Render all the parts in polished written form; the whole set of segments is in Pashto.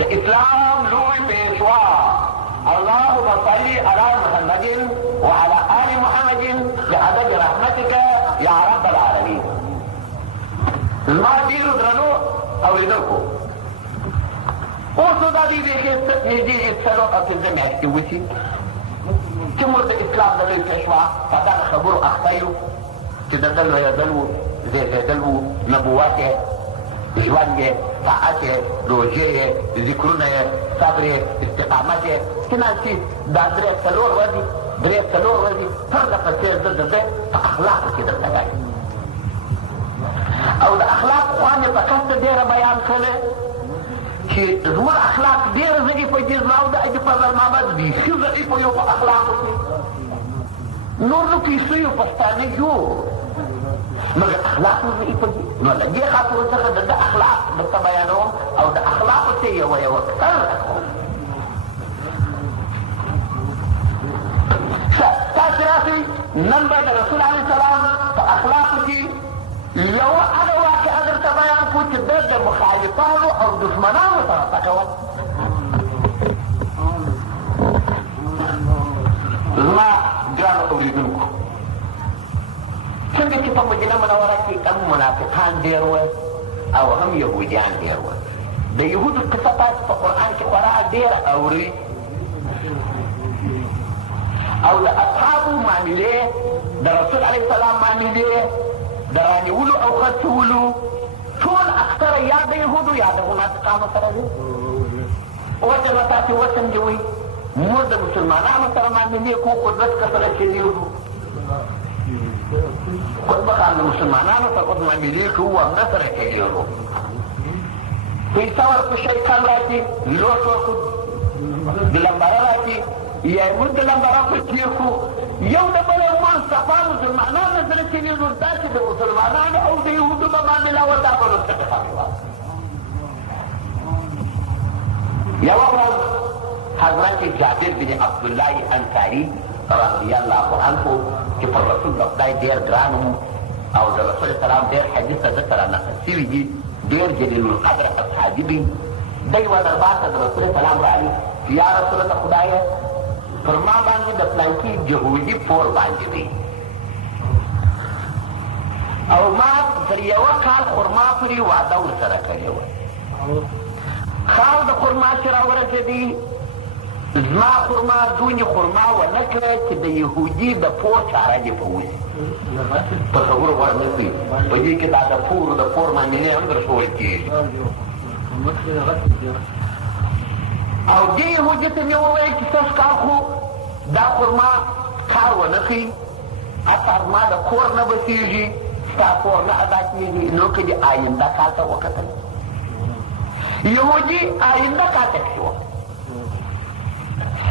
الإسلام لوي بيشوا اللهم صل على محمد وعلى آل محمد بعدد رحمتك يا رب العالمين. ما ديرو درنو أولدكم اوسو دا دي دي سلو أتزم يحتوسي تمر دا إسلام دا لوي بيشوا فتاك خبرو أخطيو تدلو يدلو زي دلو نبواته ژوند طاعت روژه ذکرونه صبر استقامت څنګه چې دا درې څلور ورځې پرده په څېر د په اخلاقو کې درته کوي او د اخلاق خوند یې په کسته ډېره بیان کړی چې زموږ اخلاق ډېر ضعیف دي زما او د حاجي فضل محمد بیخي ضعیف یو په اخلاقو کې نور نو پیسو یو پښتانه یو مگر اخلاق مو ضعیف دي نو له دې خاطرو څخه د اخلاق درته بیانوم او د اخلاقو څه یوه کتل راکوم. تاسو راسئ نن به د رسول علیه السلام په اخلاقو کې یوه هغه واقعه درته بیان کړو چې ده د مخالفانو او دښمنانو سره څه کول. زما ګرانو اورېدونکو څنګه چې په مدینه منوره کې هم منافقان ډېر وه او هم یهودیان ډېر وه. د یهودو قصه تاسو په قرآن کې خورا ډېره اورئ او د اصحابو معاملې د رسول علیه السلام معاملې د رانیولو او خرڅولو ټول اکثره یا د یهودو یا د منافقانو سره دي. وطن به تاسې وسنجوئ موږ د مسلمانانو سره معاملې کوو قدرت که سره چلیږو خود بخار د مسلمانانو سره اوس معاملې کوو او نه سره چلیږو پیسه ورکړو شی کم راکړي لوټ ورکړو د لمبره راکړي یا یې موږ د لمبره په تېر کړو یو د بل مان صفا مسلمانانو سره چلیږو داسې د مسلمانانو او د یهودو به معامله وه دا به نو څه خبرې وه. یوه ورځ حضرت جابر بن عبدالله انصاري رضی الله عنه چې پر رسول د خدای ډېر ګران و او د رسول سلام ډېر حدیث د ده سره نقل شوي دي ډېر جلیل القدر اصحابي دي. دی و دربار ته د رسول سلام راغلي یا رسول د خدایه پر ما باندې د پلانکي جهودي پور باندې دی او ما تر یوه کال خرما پورې واده ورسره کړې وه. کال د خرما چې راورسېدی زما خرما دونې خرما ونه کړه چې د یهودي د پور چاره دې په وشي. تصور غوړ نه کوي په دې کې دا د پور معاملې هم در ښول کېږي. او دې یهودي ته مې وویل چې سږ کال خو دا خرما کار ونه ښي حتی زما د کور نه بسېږي ستا کور نه ادا کېږي نو که دې آینده کال ته وکتل یهودي آینده کال ته کښې وه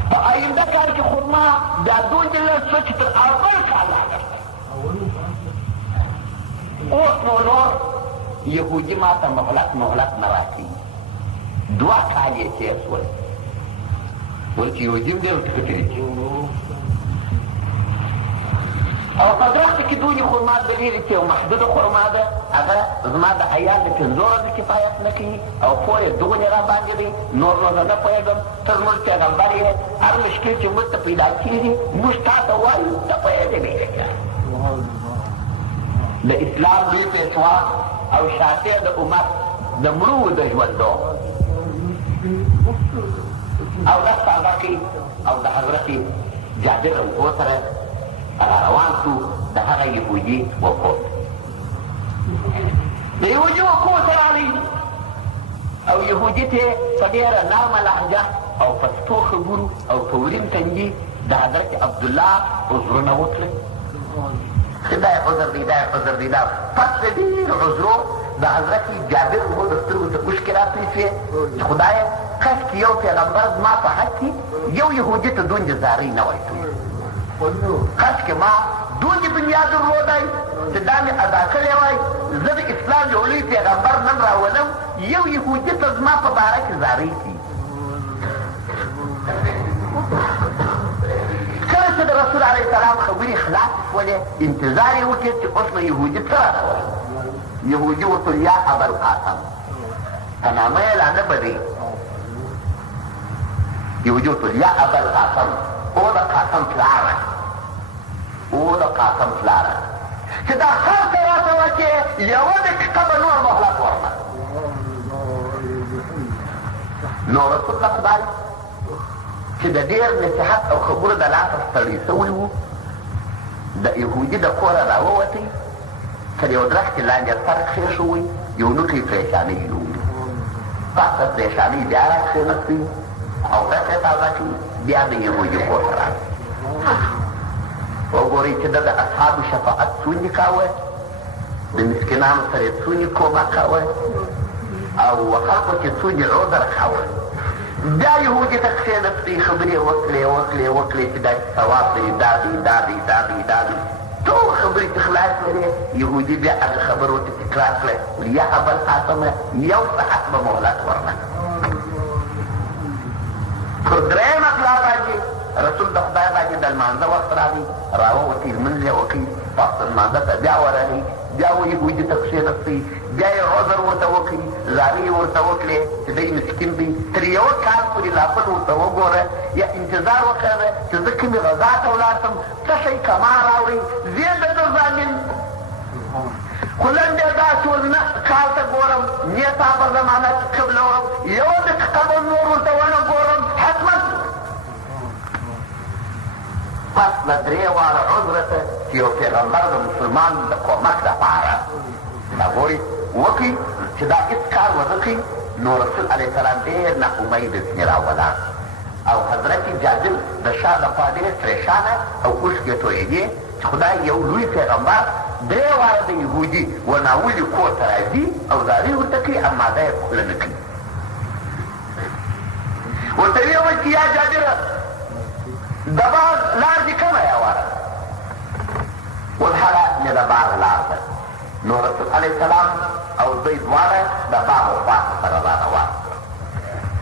په آینده کال کې خرما دا دومره لږ شوه چې تر اول کال راغلی. اوس نو نور یهودي ما ته مهلت نه راکوي. 2 کال یې تېر شول ول چې یهودي هم ډېر ټکټري دي او په درخته کې دونې خرما د ډېرې چې یو محدوده خرما ده هغه زما د عیال د 5 ورځو کفایت نه کوي او پور یې دغونې را باندې دی نور نو زه نه پوهېږم ته زموږ پیغمبر یې هر مشکل چې موږ ته پیدا کېږي موږ تا ته وایو ته پوهېږې بېخي د اسلام لوی پیشوا او شافع د امت د مړو د ژوندو او دا صحابه او د حضرت جابر رضو سره روان شو د هغه یهودي وکور د یهودي وکور ته راغلی او یهودي ته په ډېره نرمه لهجه او پښتو خبرو او په ورین تندي د حضرت عبدالله عذرونه وکړل چې دا یې عذر دی دا پس د ډېرو عذرو د حضرت جابر مو د سترګو ته اوښکې راتلې شوې چې خدایه کش چې یو پیغمبر زما په حق کې یو یهودي ته دومره زارۍ نه وای کړی کش که ما دومره دنیا درلودی چې دا مې ادا کړی وای زه د اسلام یو لوی پیغمبر نن راولم یو یهودي ته زما په باره کې زارۍ کړي. کله چې د رسول علیه السلام خبرې خلاص شولې انتظار یې وکړ چې اوس به یهودي څه راوایي. یهودي ورته یا ابوالقاسم ته نامه یې لا نه بدوي یهودي ورته یا ابوالقاسم او د قاسم پلاره چې دا هر څه راته وکړې یوه دقیقه به نور مهلت ورکړه. نو رسول الله خدای چې د ډېر نصیحت او خبرو د لاسه ستړی سوی و، د یهودي د کوره راووتی، تر یو درختې لاندې سر کښېښوی، یو نوټی پریشانۍ یوړي. پس د پریشانۍ بیا راکښېنستی او غټې تازه کړي، بیا د یهودي کور ته راغی. وګورئ چې ده د اصحابو شفاعت څونې کاوه، د مسکینانو سره یې څونې کومک کاوه او خلکو چې څونې عذر کاوه. بیا یهودي ته کښېنستی، خبرې وکړې چې دا ثواب دی، دا دی ټول خبرې چې خلاص کړې. یهودي بیا هغه خبرو ته تکرار کړه، یا ابوالقاسم یو ساعت به مهلت ورنه. پر درېیمه پلا باندې رسول د خدای باندې د لمانځه وخت راغی، راووتی، لمونځ یې وکړي، پس لمانځه ته بیا ورغی، بیا و یهودي ته کښېنستی، بیا یې عذر ورته وکړي، زارۍ یې ورته وکړې چې دی مسکین دی. تر یوه کال پورې لا پټ ورته وګوره یا انتظار وکړه چې زه کومې غذا ته ولاړ شم، څه شی کمان راوړئ، زه د ده ضامن. خو لنډې دا ټول نه کال ته ګورم، نیتا په زمانه کې قبلوم، یوه دقیقه به نور ورته ونه ګورم، حتما پس له درې واړه عذره ته چې یو پیغمبر د مسلمان د کومک دپاره هغوی وکړي چې دا هېڅ کار ونه کړي. نو رسول علیه السلام ډېر نا امیده ځینې راولاړ او حضرت جابر د شا لخوا ډېر پریشانه او اوښکې تویېدې چې خدای یو لوی پیغمبر درې واړه د یهودي و ناولي کور ته راځي او زارۍ ورته کوي، اما دا یې خوله نه کوي. ورته ویې ویل چې یا جابره د باغ لار دې کومه یواره؟ ویل هغه مې د باغ لار ده. نو رسول علیه السلام او دوی دواړه د باغ و خواته سره راروان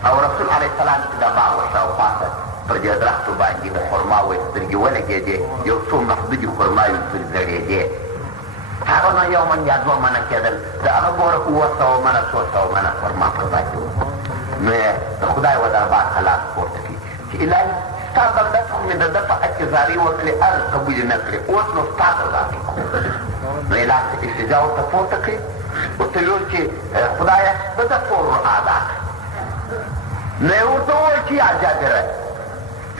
او رسول علیه السلام چې د باغ و شاوخوا ته پر دې درختو باندې د خرماوو سترګې ولګېدې، یو څو محدودې خرماوې پرې زړېدې. هغه نو یو من یا دوه منه کېدل، د هغه ګوره 700 منه 200 منه خرما پر ځای کې وه. نو یې د خدای و دربار ته لاس پورته کړي چې الهي ستا بنده څخه مې د ده په حق کې زارۍ وکړې، هر قبول نه کړې، اوس نو ستا ته زارۍ کوم. نو یې لاس ته استجا ورته پورته کړي، ورته ویل چې خدایه د ده پور ادا کړه. نو یې ورته وویل چې یا جابره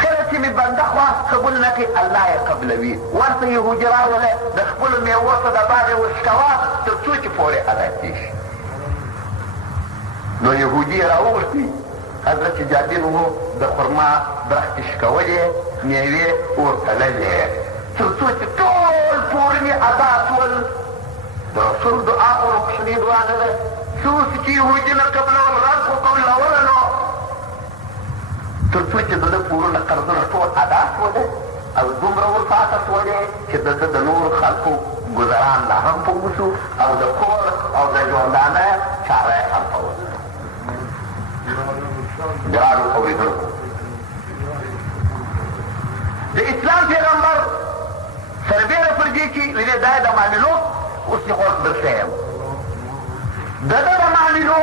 کله چې مې بنده خواست قبول نه کړي، الله یې قبلوي. ورته یهودي راغلی، د خپلو میوو څه د باغ یې وشکوه تر څو چې پورې ادا کړي شي. نو یهودي یې راوغوښتي، حضرت جابر و د خرما درختې شکولې، میوې ورتللې، تر څو چې ټول پورې ادا شول. د رسول دعا خو کوچنۍ دعا نه ده، څه اوس چې یهودي نه قبلول، رد خو قبلوله نو تر څو چې د ده پورونه قرضونه ټول ادا شوله او دومره ورپاته شولې چې د ده د نورو خلکو ګذران لا هم په وشو او د کور او د ژوندانه چاره یې هم په وشو. ګرانو اورېدونکو، د اسلام پیغمبر سربیره پر دې چې ویلې دا یې د معاملو اوس یې غوږ درته یم، د ده د معاملو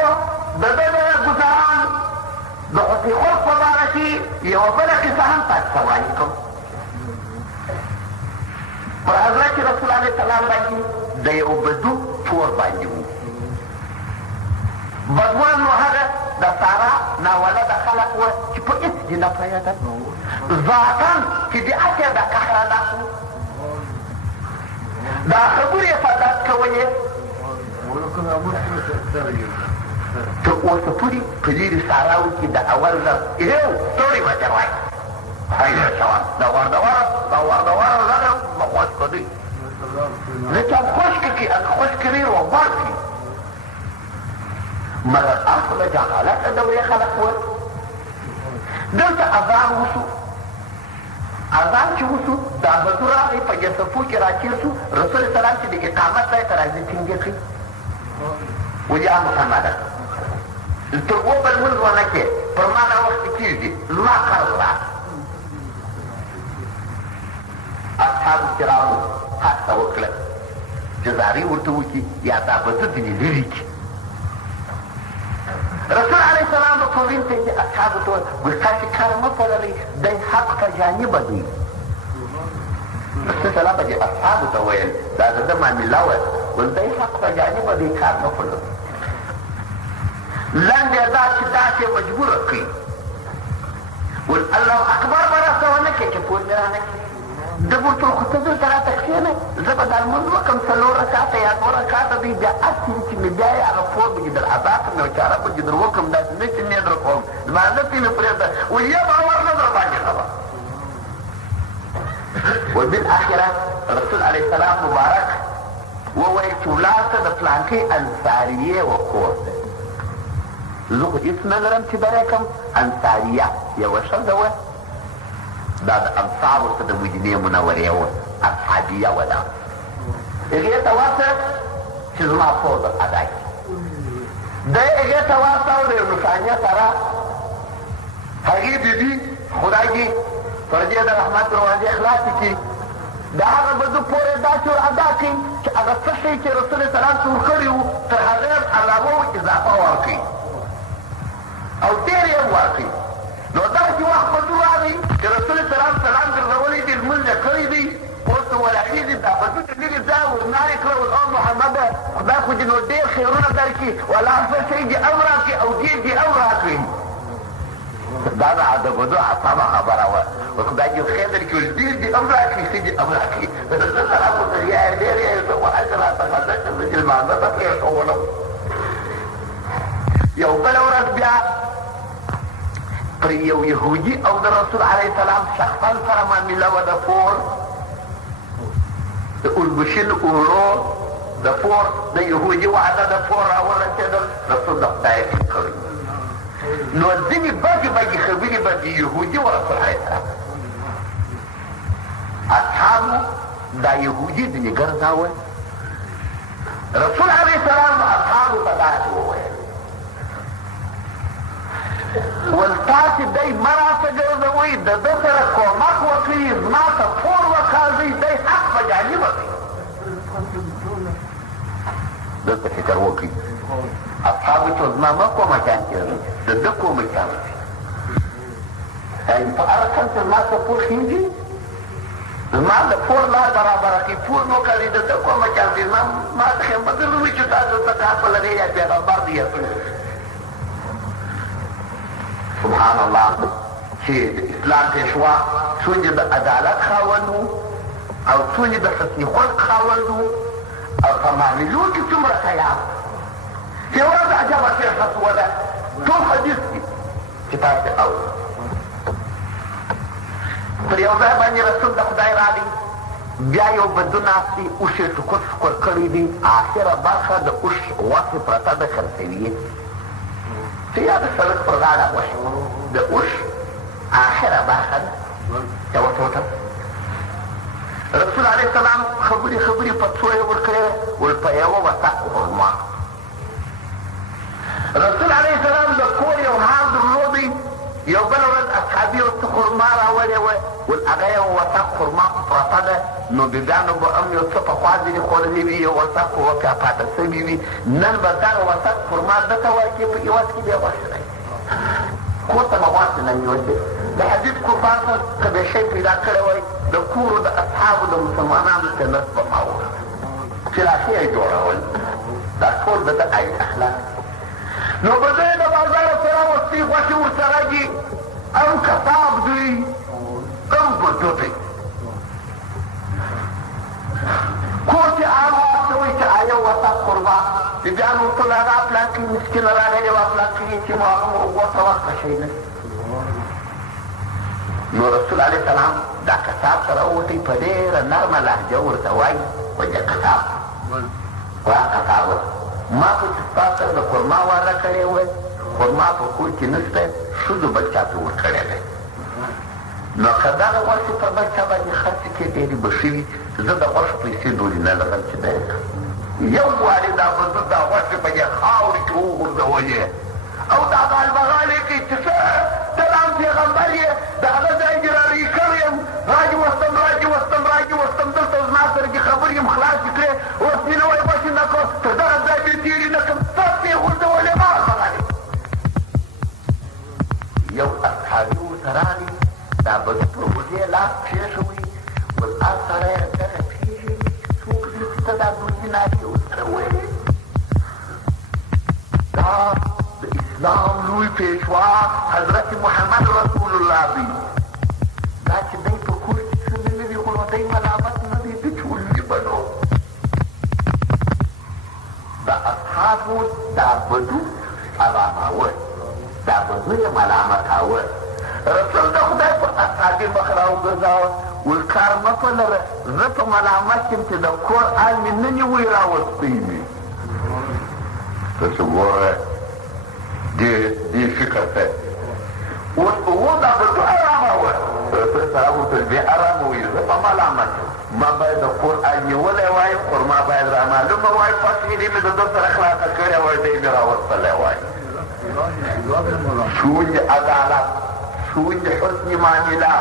د ده د ګذران د حسن خلق په باره کې یوه بله قصه هم تاسو ته وایي کوم. پر حضرت رسول علیه السلام باندې د یو بدو پور باندې و. بدوان و هغه د سارا ناولده خلق و چې په هېڅ دې نه پوهېدل، ذاتاً چې د اتې د قهره ډک و، دا خبرې په درد کولې تر اوسه پورې په ډېرې ساراو کې د اول ځل یو ستوري به در وایي خیره شوه دا وردوره زده به خوش کدوی ځکه خشکې کړي هغه خشکې ډېر وبار کړي. مګر هغه د جهالته دورې خلک ول. دلته اذان وشو، اذان چې وشو دا بدو راغی په جسفو کې راچیر شو، رسول سلام چې د اقامت ځای ته راځي ټینګې کړي، ویل یا محمده تر اوبه لمونځ ونه کړې، پر ما دا وخت کېږي، زما قرض راغی. اصحابو کرامو هڅه وکړه چې زارۍ ورته وکړي یا دا بده ځینې لرې کړي. رسول علیه السلام د تورین ته چې اصحابو ته وویل ګل تاسې کار مه پلوئ دی حق ته جانبه دی. رسول سلام به چې اصحابو ته ویل دا د ده معامله وه ول دی حق ته جانبه دی کار مه پلوئ. لنډ یې دا چې داسې مجبوره کړي ول الله اکبر به راسه ونه کړې چې پور مې رانه کړي. ده به ورته خو ته دلته راته کښېنه زه به دا لمونځ وکړم 4 رکعته یا 2 رکعته دی بیا هسې چې مې بیا یې هغه پور به چې در ادا کړم یو چاره به چې در وکړم داسې نه چې نه در کوم زما نفې مې پرېږده وایي یا باور نه در باندې خبر. وبالاخره رسول علیه السلام مبارک وویل چې ولاړ ته د پلانکۍ انصاریې و کور دی. زه خو هېڅ نه لرم چې بری کړم. انصاریه یوه ښځه وه دا د انصارو څخه د مدینې منورې وه اصحابیه وه دا. هغې ته ورته چې زما پور در ادا کړي. دی هغې ته واستاو د یو نښانیه سره هغې بیبي خدای دې پر دې د رحمت دروازې خلاصې کړي د هغه به ده پور یې داسې ور ادا کړي چې هغه څه شی چې رسول سلام ته ورکړي وو تر هغې علاوه اضافه ورکړي او ډېر یې ورکړي. نو داسې وخت به ده راغی چې رسول سلام ګرځولی دي لمونځ یې کړی دی اوس نو ولاخېږي دا به ده لرې ځای ورنارې کړه ول او محمده خدای خو دې نو ډېر خیرونه درکړي ولا څه شی دې هم راکړي او دې دې هم راکړي. دا د بدو عصابه خبره وه و خدای دې خیر درکړي ول ډېر دې هم راکړي ښه دې هم راکړي. رسول سلام ورته یا یې ډېر یې وهلته راته غذا کړه چې لمانځه ته پرېښولم. یو بله ورځ بیا پر یو یهودي او د رسول علیه السلام شخصا سره معامله وه د پور د اوربشین اورو د پور د یهودي وعده د پور راورسېدل رسول د خدای کړی. نو ځینې بګې بګې خبرې به د یهودي و رسول علیه السلام اصحابو دا یهودي ځینې ګرځاوه. رسول علیه السلام اصحابو ته داسې وویل ول تاسې دی مه راته ګرځوئ د ده سره کومک وکړي زما ته پور وکاږئ دی حق په جانبه دی. دلته فکر وکړي اصحابو چې زما مه کومکان کېږي د ده کومکان په هر کال چې زما ته پور خېږي زما د پور لار برابره کړي پور نو کوي د ده کومکان دي ما ته خیم بدل وي چې تاسو ته کار په لرې یا پیغمبر دی یا سبحان الله چې د اسلام پیشوا څومره د عدالت خاوند و او څومره د حسن خلق خاوند و او په معاملو کې څومره خیال یو ورځ عجبه صحت وده ټول حدیث دي چې تاسې اورئ. پر یو ځای باندې رسول د خدای راغی بیا یو بدو ناست دي اوښ یې ټکر ټکر کړي دي آخره برخه د اوښ غوښې پرته ده خرڅوي چې یا د سړک پر غاړه غوښې د اوښ آخره برخه ده یوه ټوټه. رسول علیه السلام خبرې خبرې په څو یې ورکړې ول په یوه وثق خرما. رسول علیه السلام د کور یو حال درلودی یو بله ورځ اصحابي ورته خرما راوړې وه ول هغه یو وثق خرما پرته ده نو بیبیانو به هم یو څه پخوا ځینې خوړلې وي یو وثق خو وکړه پاته سوي وي نن به دغه وثق خرما ده ته ورکړي په عوض کې بیا غوښې نه کور ته به غوښې نه یوسې د حبیب قربان ته که به شی پیدا کړی وی د کورو د اصحابو د مسلمانانو جنت به ما وکړه فراخي یې جوړول دا ټول د ده عین اخلاق. نو به ده یې د بازاره سره وستي غوښې ورسره دي هم کباب دوی هم بردوبې کور چې عام ورته وایي چې یو وثق قربا بیبیانو ورته ویل هغه پلانکۍ مسکینه راغلې وه پلانکۍ چې مو هغه ورته وخته شی نه. نو رسول علیه السلام دا کتاب سره ووتی په ډېره نرمه لهجه ورته وایي وایي کتاب وایه کتاب ما خو چې ستا سره د خرما وعده کړې وه خرما په کور کې نشته ښځو بل چا ته ورکړی دی نو که دغه غوښې پر بل چا باندې خرڅې کې ډېرې به ښه وي زه د غوښو پیسې ډولې نه لرم چې دی یو وارې دا به زه دا غوښې په دې خاورې کې وغورځولې او دا غالبغالې کې چې څه سلام پیغمبر یې د هغه ځای کې رارې کړی یم راجې وستم دلته زما سره چې خبرې یم خلاصې کړې اوس دې نه وایي غوښې نه کړو تر دغه ځای بې تېرې نه کړم تاسې یې غورځولې ما غالې یو اصحابي ورته راغی دا بدو پر وزې لاس کېښوي ول هر سړی دغه پېژني څوک دې ته دا 2 دینارې ورسره ویلې دا د اسلام لوی پیشوا حضرت محمد رسول الله دی دا چې دی په کور کې څه نه لري خو نو دی ملامت نه دی د ټولنې بنو د اصحابو دا بدو علاماوه دا بدو یې ملامتاوه رسول د خدای په اصحابي مخ راوګرځاوه ول کار مه په لره زه په ملامت یم چې د کور آل مې نه نیوی راوستی مې تاسو ګوره دې فکر ته اوس په و دا بدو ارامه وه رسول صاحب ورته بې ارامه وي زه په ملامت ما باید د کور آل نیولی وای خرما باید رامعلومه وای پس مې دې مې د ده سره خلاصه کړې وای دی مې راوستلی وای سوی عدالت سوی حسن معامله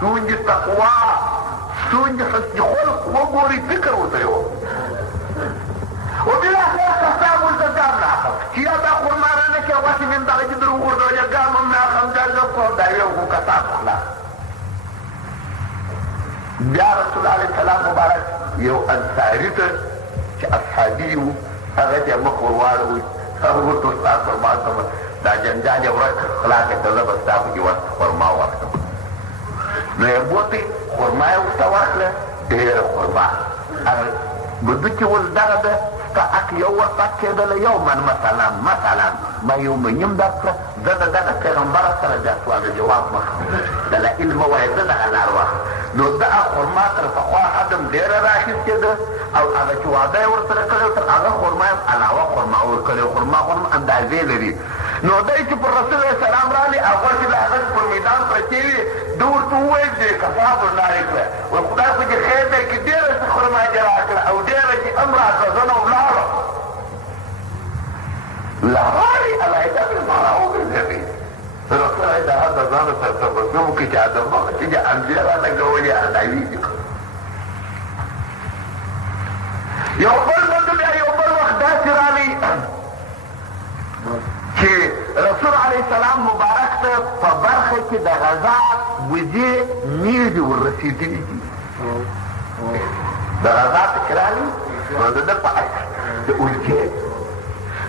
سوی تقوا سوی حسن خلق وګوري فکر ورته یو وبالاخره قسام ورته ګام راخم چې یا دا خرما رانه کې غوښې مې دغه چې در وغورځولې ګام هم راخم دا زه خو دا یو خو قسام خلاص بیا رسول علیه السلام مبارک یو انصاري ته چې اصحابي و هغه ته مخ ور واړوي هغه ورته استاد فرمان ته دا جنجال یې ورک خلاصې کړه زه به ستا په کې خرما ورکړم نو یې بوتې خرما یې ورته ورکړه ډېره خرما هغه بدو چې اوس دغه ده ستا حق یو وخت کېدله یو من مثلا ما یو منیم درکړه زه د دغه پیغمبر سره بیا سوال جواب مخ د له علمه وایه زه دغه لار واخلم نو دغه خرما تر پخوا حدم ډېره راخیستې ده او هغه چې واده یې ورسره کړی تر هغه خرما یې علاوه خرما ورکړې خرما اندازې لري نو دی چې پر رسول الله سلام راغلي او غوښې د هغه پر میدان پرتې وي ده ورته وویل چې کفاب ورلارې کړه وایي خدای خو دې خیر دی که ډېره څه خرما دې راکړه او ډېره چې هم راکړه زه نه ولاړم لاړې علاحده ما راوګرځېدې رسول الله د هغه ځان سره تبسم وکړي چې ادمه چې د انبیا رالګولې اداوي دي یو بل بند بیا یو بل وخت داسې راغی چې رسول علیه السلام مبارک ته په برخه کې د غذا وزې میږي وررسېدلي دي د غذا ته چې راغلي نو د ده په د اولکې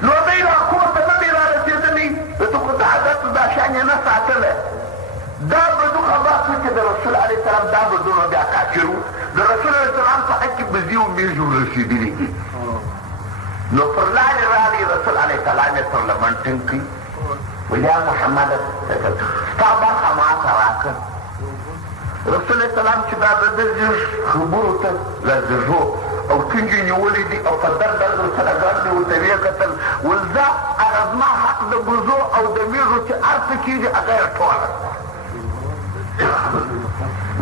نو دی را کور ته نه دی رارسېدلی د ده خو د عادتو دا شان یې نه ساتلی دا بدو خبر شو چې د رسول علیه السلام دا بدونه بیا کافر وو د رسول علیه السلام په حق کې وزې او میږي وررسېدلي دي نو پر لارې راغلی رسول علیه السلام یې تر لمن ټینګ کړي ویل یا محمد ستا برخه ماته راکړه رسول علیه السلام چې دا د ده خبرو ته له زړو او ټینګې نیولې دي او په درد ورسره ګرځې ورته ویې کتل ول زه هغه زما حق د بزو او د میږو چې هر څه کېږي هغه یې ټوله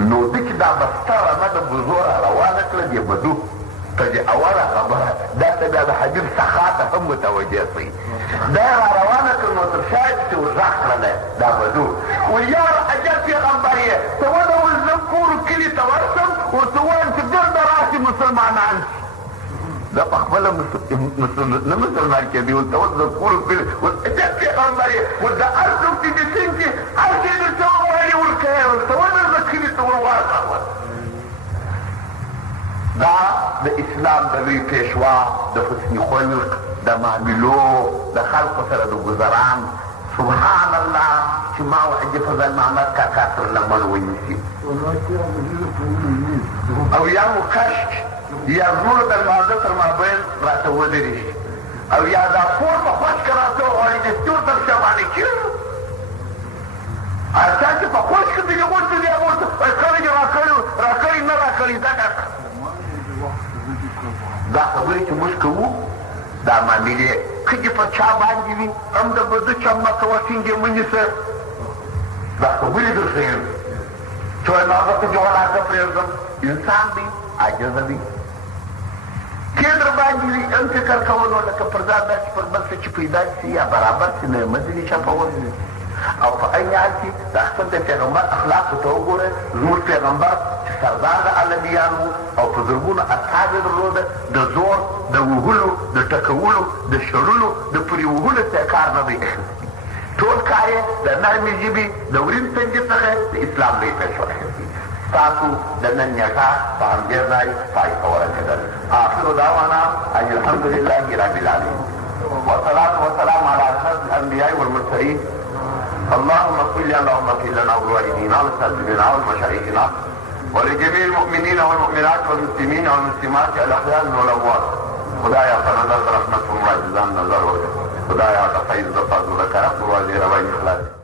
نو ده چې دا بسته رمه د بزو را روانه کړه دې بدو ته دې اوله خبره دا ته بیا د حبیب سخا ته هم متوجه شئ دا یې را روانه کړه نو تر شاید چې ورغږ کړلی دا بدو ویل یاره عجب پیغمبر یې ته ودول زه کورو کلي ته ورشم ورته ووایم چې ګرده راشي مسلمانان دا په خپله نه مسلمان کېدي ورته وس زه کورو کلي عجب پیغمبر یې ول د هر څوک چې دې سین چې هر شی درته ووایي ورکوې ورته ونه زه کلي ته ورواړه دا د اسلام د لوی پیشوا د حسن خلق د معاملو د خلقو سره د ګذران سبحان الله چې ما وحجي فضل محمد کاکا تر لمن ونیسي او یا مو کشک یا زمونو د لمانځه تر مابین راته ودرې شي او یا دا پورته خوشکه راته وغواړي د ستور تر شا باندې کېږو هر چا چې په خوشکه دې غوښتي دی هغه ورته کله دې راکړي نه راکړي دا دا خبرې چې موږ کوو دا معاملې که دې په چا باندې وي هم د بده چمه کوه ټینګې مه نیسه دا خبرې درته یم چې وایي ما هغه ته جوړاکه پرېږدم انسان دی عاجزه دی کې در باندې وي هم فکر کولو لکه پر ځان داسې پر بل څه چې پیدا شي یا برابر شي نه یې مه ځینې چپول او په عین حال کې د خپل د پیغمبر اخلاقو ته وګورئ زموږ پیغمبر چې سردار د عالمیان و او په زرګونو اصحاب یې درلوده د زور د وهلو د ټکولو د شړلو د پرې وهلو ته یې کار نه دی اخیستی ټول کار د نرمې ژبې د ورین تنجې څخه د اسلام لوی پیشوا شوي. تاسو د نن نیټه په همدې ځای پای ته ورسېدل. آخر دعوانا ان الحمد لله رب العالمين والصلاة والسلام على أشرف الأنبياء والمرسلين. اللهم صل اللهم اغفر لنا ولوالدينا ولأساتذتنا ولمشايخنا ولجميع المؤمنين والمؤمنات والمسلمين والمسلمات الأحياء والأموات. خدایا په نظر د رحمت په معجزان نظر وکړه. خدایا د فیض د فضل د کرم په واسطه رواني خلاص